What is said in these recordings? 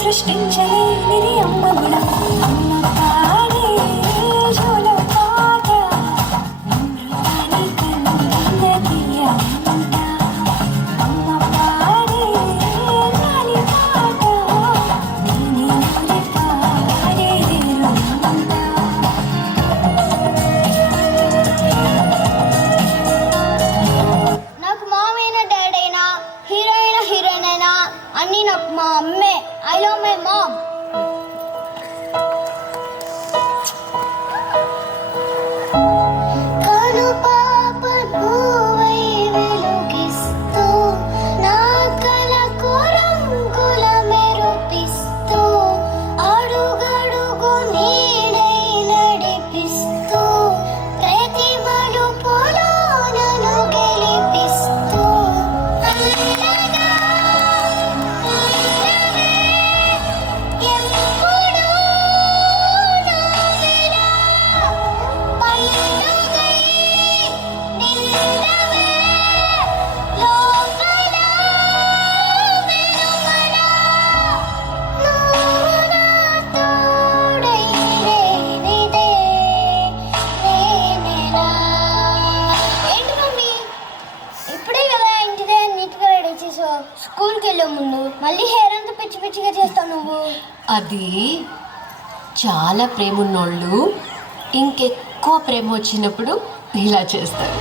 సృష్టించలేనిది అమ్మ గుణం. అమ్మ పాడే జోల పాట అమృతాని కన్న తీయమంట. అమ్మ పాడే లాలి పాట నీ నూరి పాడే రమ్మంట. నాకు మామైనా డాడీ అయినా హీరోయిన్ అయినా అన్నీ నాకు మా అమ్మే. I love my mom. కను పాప నువ్వై వెలుగిస్తూ నా కలకు రంగుల మెరుపిస్తూ అడుగడుగు నీడై నడిపిస్తూ ప్రతి మలుపులో నన్ను గెలిపిస్తూ స్కూల్కి వెళ్ళే ముందు మళ్ళీ హెయిర్ అంతా పిచ్చి పిచ్చిగా చేస్తావు నువ్వు. అది చాలా ప్రేమ ఉన్నోళ్ళు ఇంకెక్కువ ప్రేమ వచ్చినప్పుడు ఇలా చేస్తారు.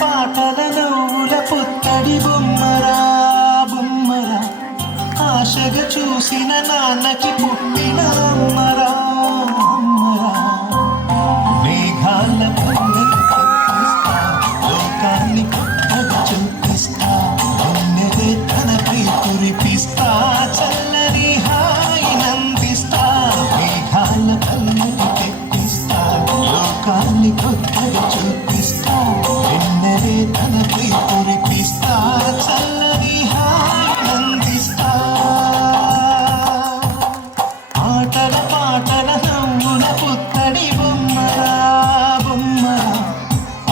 పాటల నవ్వుల పుత్తడి బొమ్మరా బొమ్మరా ఆశగా చూసిన నాన్నకి పుట్టిన అమ్మరా అమ్మరా. మేఘాల లోకాన్ని కొత్తగా చూపిస్తా ఉన్నదే తనపై కురిపిస్తా చల్లని హాయి నందిస్తా. మేఘాల పల్లకి తెప్పిస్తా లోకాన్ని కొత్తగా చూపిస్తా వెన్నెలే తనపై కురిపిస్తా చల్లని హాయి నందిస్తా. ఆటల పాటల నవ్వుల పుత్తడి బొమ్మరా బొమ్మరా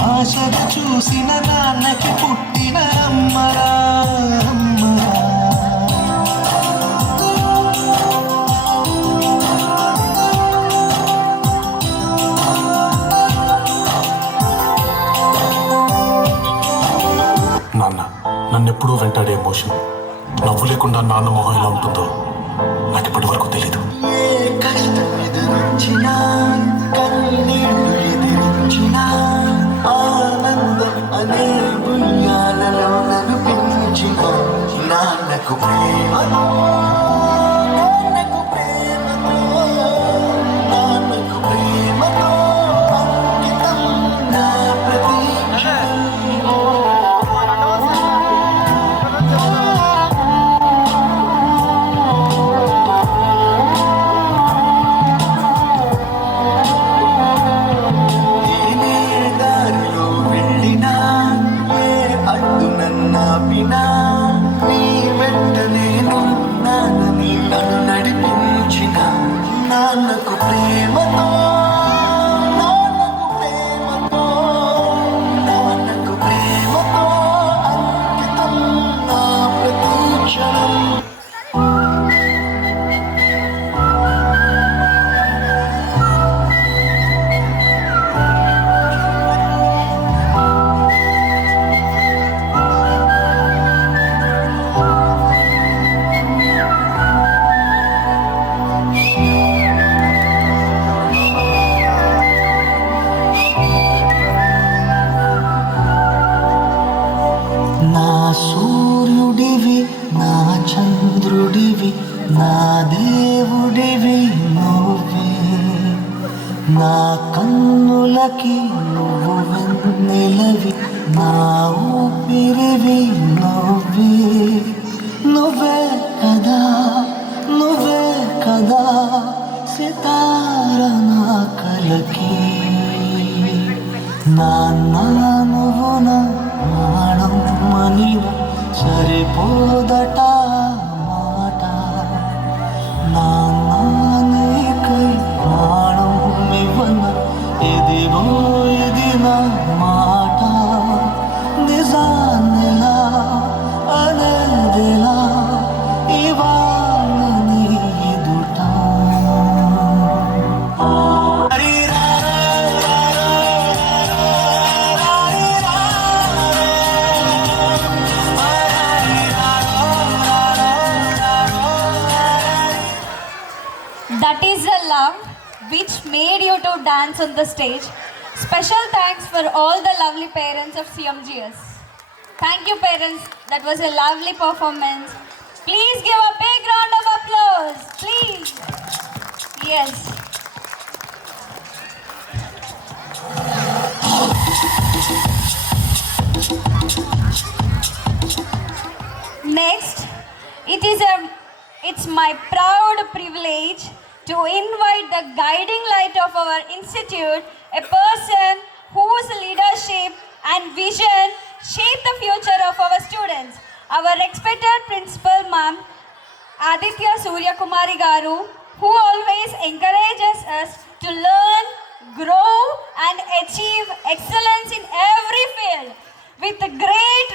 ఆశగా చూసిన నాన్నకి పుట్టిన అమ్మరా అమ్మరా. నాన్న నన్నెప్పుడూ వెంటాడే ఎమోషన్ నవ్వు లేకుండా నాన్న మొహం ఎలా ఉంటుందో నాకు ఇప్పటి వరకు తెలీదు. ఆనందం అనే ఉయ్యాలలో నన్ను పెంచిన నాన్నకు ప్రేమతో నాన్నకు ప్రేమతో నాన్నకు ప్రేమతో అంకితం నా ప్రతీక్ష. ఆపినా నీ వెంట నేనున్నానని నన్ను నడిపించిన నాన్నకు ప్రేమతో నాన్నకు ప్రేమతో నాన్నకు ప్రేమతో అంకితం నా ప్రతి క్షణం. నా సూర్యుడివి నా చంద్రుడివి నా దేవుడివి నువ్వే నా కన్నులకి నువ్వు వెన్నెలవి నా ఊపిరివి నువ్వే నువ్వే కదా నువ్వే కదా సితార నా కలకి నాన్న నువ్వు నా ప్రాణం మనిన సరిపోదట మాట నాన్న నీకై ప్రాణం ఇవ్వన ఇదిగో ఇది నా మాట నిజాన్నిలా అనేదిలా ఇవాళ నీ ఎదుట That is the love which made you to dance on the stage. Special thanks for all the lovely parents of CMGS. Thank you, parents. That was a lovely performance. Please give a big round of applause. Please. Yes. Next, it's my proud privilege to invite the guiding light of our institute, a person whose leadership and vision shape the future of our students. Our respected principal, Ma'am Aditya Surya Kumari Garu, who always encourages us to learn, grow and achieve excellence in every field. With great